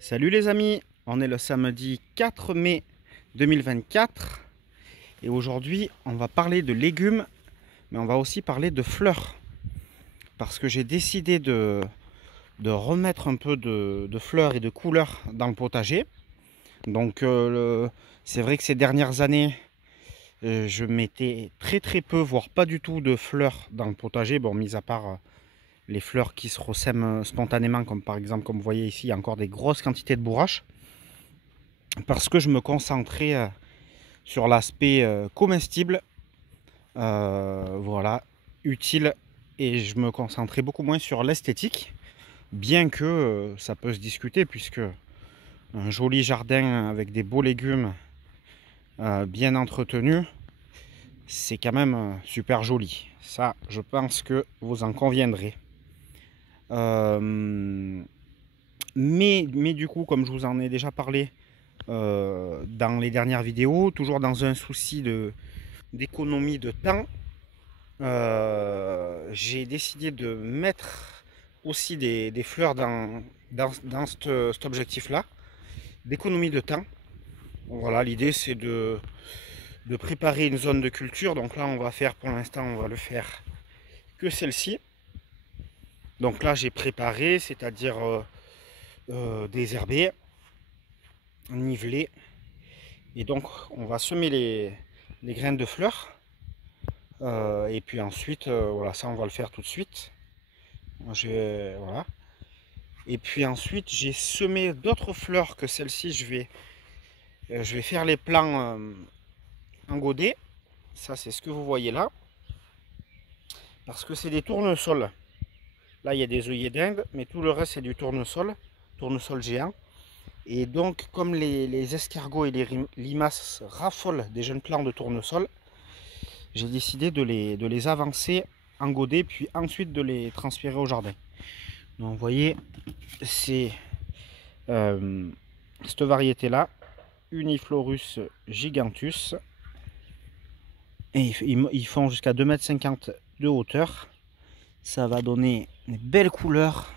Salut les amis, on est le samedi 4 mai 2024 et aujourd'hui on va parler de légumes mais on va aussi parler de fleurs parce que j'ai décidé de remettre un peu de fleurs et de couleurs dans le potager. Donc c'est vrai que ces dernières années je mettais très peu voire pas du tout de fleurs dans le potager, bon mis à part les fleurs qui se ressèment spontanément comme par exemple comme vous voyez ici il y a encore des grosses quantités de bourrache. Parce que je me concentrais sur l'aspect comestible, voilà, utile, et je me concentrais beaucoup moins sur l'esthétique, bien que ça peut se discuter, puisque un joli jardin avec des beaux légumes bien entretenus, c'est quand même super joli. Ça, je pense que vous en conviendrez. Mais du coup, comme je vous en ai déjà parlé dans les dernières vidéos, toujours dans un souci d'économie de temps, j'ai décidé de mettre aussi des fleurs dans cet objectif-là, d'économie de temps. Voilà, l'idée c'est de préparer une zone de culture. Donc là, on va faire pour l'instant, on va le faire que celle-ci. Donc là, j'ai préparé, c'est-à-dire désherbé, nivelé. Et donc, on va semer les graines de fleurs. Et puis ensuite, voilà, ça on va le faire tout de suite. Voilà. Et puis ensuite, j'ai semé d'autres fleurs que celles-ci. Je vais faire les plants en godet. Ça, c'est ce que vous voyez là. Parce que c'est des tournesols. Là, il y a des œillets d'Inde, mais tout le reste, c'est du tournesol géant. Et donc, comme les escargots et les limaces raffolent des jeunes plants de tournesol, j'ai décidé de les avancer en godet, puis ensuite de les transférer au jardin. Donc, vous voyez, c'est cette variété-là, Uniflorus gigantus. Et ils font jusqu'à 2,50 m de hauteur. Ça va donner une belle couleur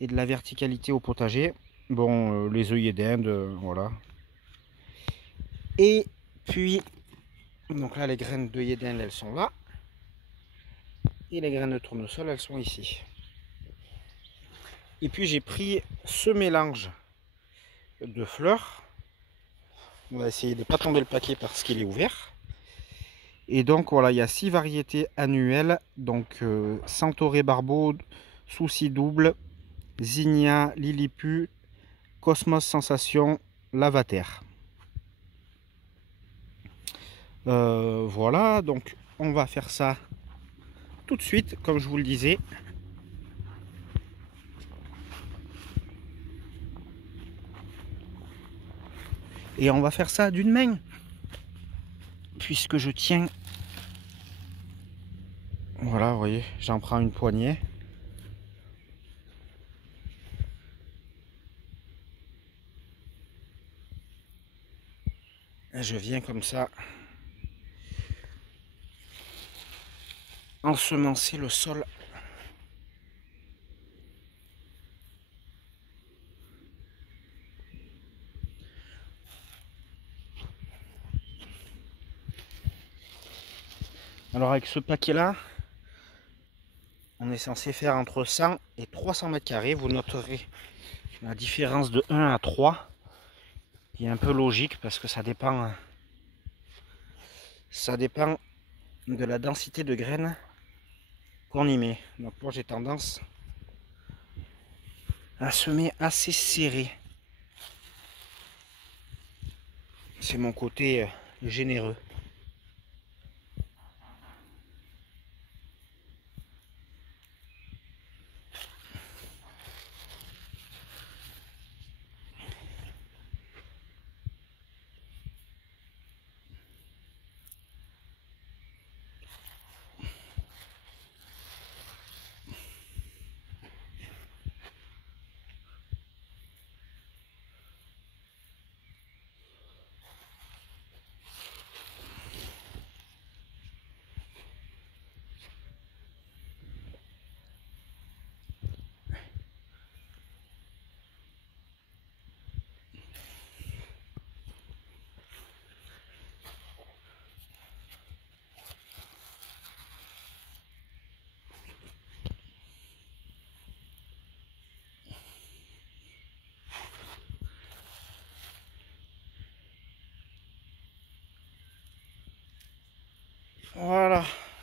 et de la verticalité au potager. Bon, les œillets d'Inde, voilà. Et puis, donc là, les graines d'œillets d'Inde, elles sont là. Et les graines de tournesol, elles sont ici. Et puis, j'ai pris ce mélange de fleurs. On va essayer de ne pas tomber le paquet parce qu'il est ouvert. Et donc voilà, il y a 6 variétés annuelles. Donc Centauré Barbeau, Souci Double, Zinnia, Lilipu, Cosmos Sensation, Lavater. Voilà, donc on va faire ça tout de suite, comme je vous le disais. Et on va faire ça d'une main, puisque je tiens. Voilà, vous voyez, j'en prends une poignée. Et je viens comme ça ensemencer le sol. Alors avec ce paquet-là, on est censé faire entre 100 et 300 mètres carrés. Vous noterez la différence de 1 à 3. Qui est un peu logique parce que ça dépend de la densité de graines qu'on y met. Donc moi j'ai tendance à semer assez serré. C'est mon côté généreux.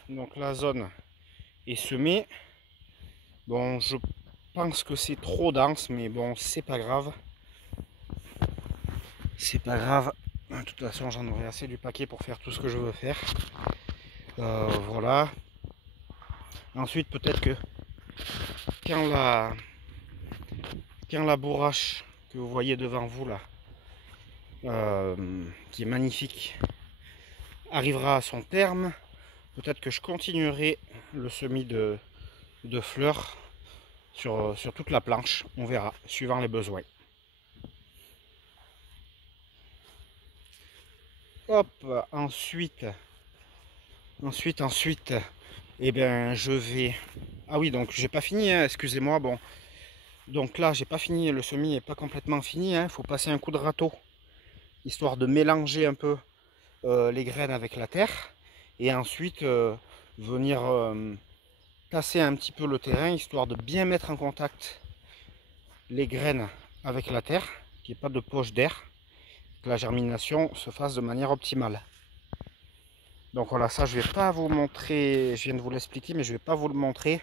donc la zone est semée. Bon, je pense que c'est trop dense, mais bon, c'est pas grave. C'est pas grave. De toute façon, j'en aurai assez du paquet pour faire tout ce que je veux faire. Voilà. Ensuite, peut-être que quand la bourrache que vous voyez devant vous là, qui est magnifique, arrivera à son terme, peut-être que je continuerai le semis de fleurs sur toute la planche. On verra, suivant les besoins. Hop, ensuite, eh bien, je vais... Ah oui, donc j'ai pas fini, hein, excusez-moi, bon. Donc là, j'ai pas fini, le semis n'est pas complètement fini, il faut passer un coup de râteau, histoire de mélanger un peu les graines avec la terre, et ensuite venir tasser un petit peu le terrain, histoire de bien mettre en contact les graines avec la terre, qu'il n'y ait pas de poche d'air, que la germination se fasse de manière optimale. Donc voilà, ça je vais pas vous montrer, je viens de vous l'expliquer, mais je vais pas vous le montrer,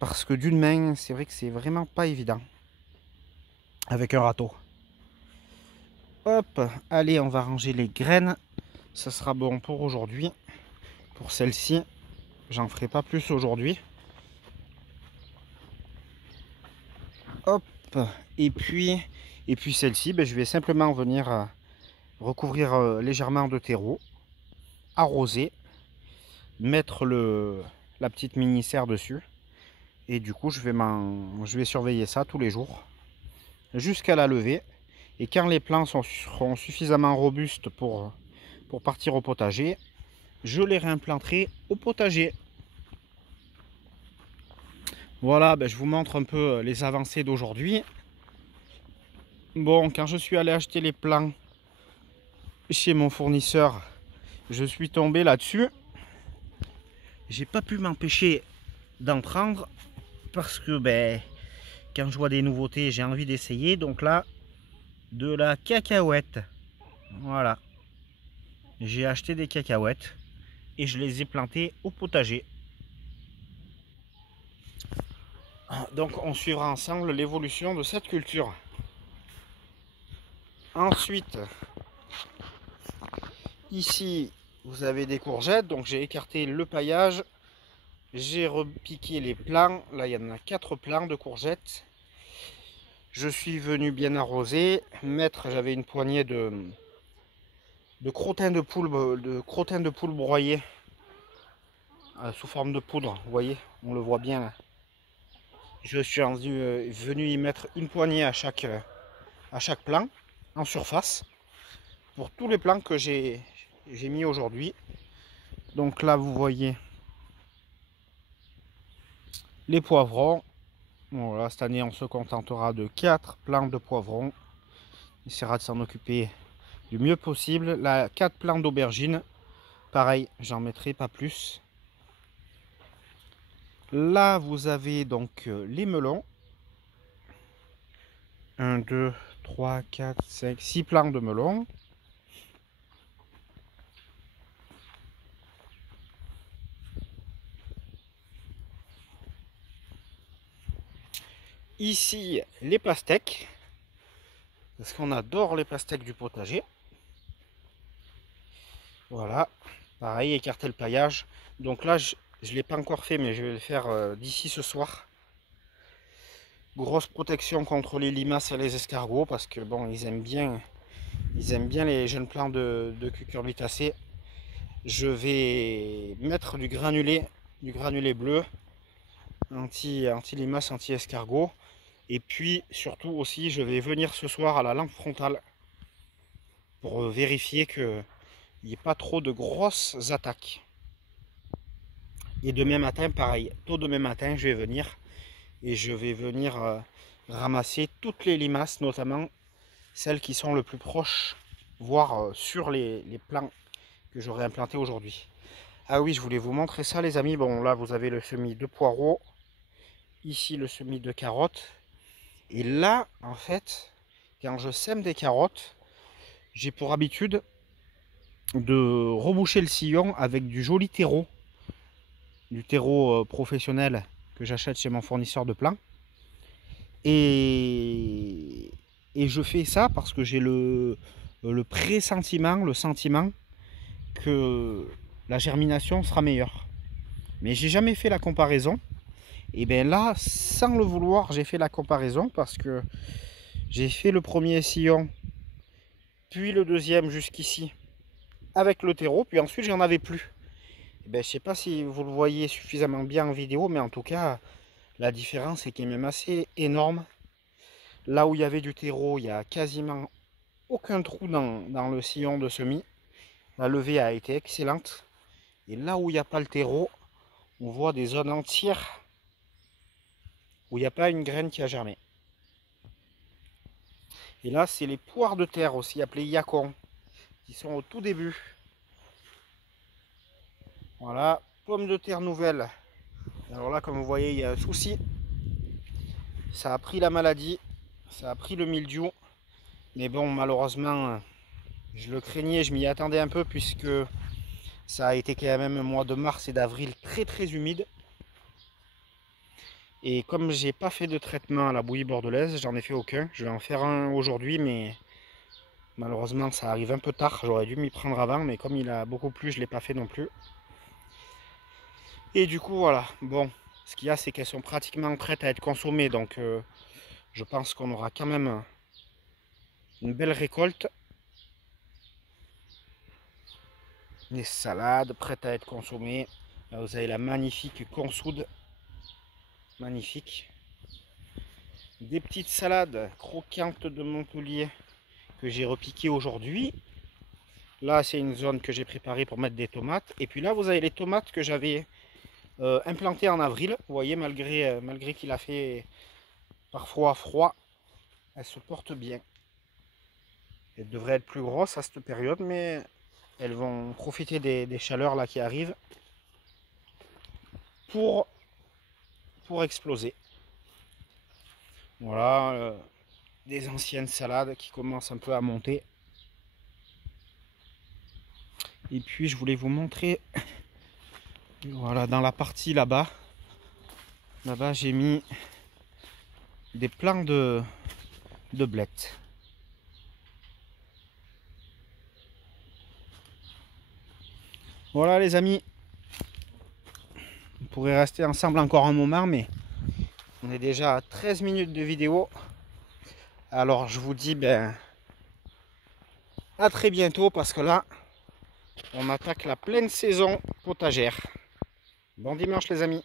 parce que d'une main, c'est vrai que c'est vraiment pas évident, avec un râteau. Hop, allez, on va ranger les graines, ça sera bon pour aujourd'hui. Pour celle-ci, j'en ferai pas plus aujourd'hui. Hop, et puis celle-ci, ben, je vais simplement venir recouvrir légèrement de terreau, arroser, mettre la petite mini serre dessus, et du coup je vais surveiller ça tous les jours jusqu'à la levée. Et quand les plants seront suffisamment robustes pour partir au potager, je les réimplanterai au potager. Voilà, ben je vous montre un peu les avancées d'aujourd'hui. Bon, quand je suis allé acheter les plants chez mon fournisseur, je suis tombé là-dessus. J'ai pas pu m'empêcher d'en prendre parce que ben, quand je vois des nouveautés, j'ai envie d'essayer. Donc là, de la cacahuète. Voilà. J'ai acheté des cacahuètes et je les ai plantées au potager. Donc on suivra ensemble l'évolution de cette culture. Ensuite, ici, vous avez des courgettes. Donc j'ai écarté le paillage. J'ai repiqué les plants. Là, il y en a 4 plants de courgettes. Je suis venu bien arroser. J'avais une poignée de crottins de poule broyés sous forme de poudre. Vous voyez, on le voit bien là. Je suis venu y mettre une poignée à chaque plant en surface pour tous les plants que j'ai mis aujourd'hui. Donc là, vous voyez les poivrons. Voilà, cette année, on se contentera de 4 plants de poivrons. On essaiera de s'en occuper du mieux possible. Là, 4 plants d'aubergines. Pareil, j'en mettrai pas plus. Là, vous avez donc les melons. 1, 2, 3, 4, 5, 6 plants de melons. Ici, les pastèques. Parce qu'on adore les pastèques du potager. Voilà. Pareil, écarter le paillage. Donc là, je ne l'ai pas encore fait, mais je vais le faire d'ici ce soir. Grosse protection contre les limaces et les escargots, parce que bon, ils aiment bien les jeunes plants de cucurbitacées. Je vais mettre du granulé bleu, anti-limace, anti-escargot. Et puis surtout aussi, je vais venir ce soir à la lampe frontale pour vérifier qu'il n'y ait pas trop de grosses attaques. Et demain matin, pareil, tôt demain matin, je vais venir et je vais venir ramasser toutes les limaces, notamment celles qui sont le plus proches, voire sur les plants que j'aurai implantés aujourd'hui. Ah oui, je voulais vous montrer ça les amis. Bon, là vous avez le semis de poireaux, ici le semis de carottes. Et là, en fait, quand je sème des carottes, j'ai pour habitude de reboucher le sillon avec du joli terreau. du terreau professionnel que j'achète chez mon fournisseur de plants. Et je fais ça parce que j'ai le pressentiment, le sentiment que la germination sera meilleure. Mais j'ai jamais fait la comparaison. Et bien là, sans le vouloir, j'ai fait la comparaison parce que j'ai fait le premier sillon, puis le deuxième jusqu'ici avec le terreau, puis ensuite j'en avais plus. Et bien, je ne sais pas si vous le voyez suffisamment bien en vidéo, mais en tout cas, la différence est quand même assez énorme. Là où il y avait du terreau, il n'y a quasiment aucun trou dans le sillon de semis. La levée a été excellente. Et là où il n'y a pas le terreau, on voit des zones entières où il n'y a pas une graine qui a germé. Et là, c'est les poires de terre aussi, appelées yacon, qui sont au tout début. Voilà, pommes de terre nouvelles. Alors là, comme vous voyez, il y a un souci. Ça a pris la maladie, ça a pris le mildiou. Mais bon, malheureusement, je le craignais, je m'y attendais un peu puisque ça a été quand même un mois de mars et d'avril très humide. Et comme j'ai pas fait de traitement à la bouillie bordelaise, j'en ai fait aucun. Je vais en faire un aujourd'hui, mais malheureusement ça arrive un peu tard. J'aurais dû m'y prendre avant, mais comme il a beaucoup plu, je ne l'ai pas fait non plus. Et du coup, voilà. Bon, ce qu'il y a, c'est qu'elles sont pratiquement prêtes à être consommées. Donc, je pense qu'on aura quand même une belle récolte. Les salades prêtes à être consommées. Là, vous avez la magnifique consoude. Magnifique. Des petites salades croquantes de Montpellier que j'ai repiquées aujourd'hui. Là, c'est une zone que j'ai préparée pour mettre des tomates. Et puis là, vous avez les tomates que j'avais implantées en avril. Vous voyez, malgré qu'il a fait parfois froid, elles se portent bien. Elles devraient être plus grosses à cette période, mais elles vont profiter des chaleurs là qui arrivent pour exploser. Voilà, des anciennes salades qui commencent un peu à monter. Et puis je voulais vous montrer, voilà, dans la partie là-bas, j'ai mis des plants de blettes. Voilà les amis, on pourrait rester ensemble encore un moment, mais on est déjà à 13 minutes de vidéo. Alors je vous dis à très bientôt parce que là, on attaque la pleine saison potagère. Bon dimanche les amis.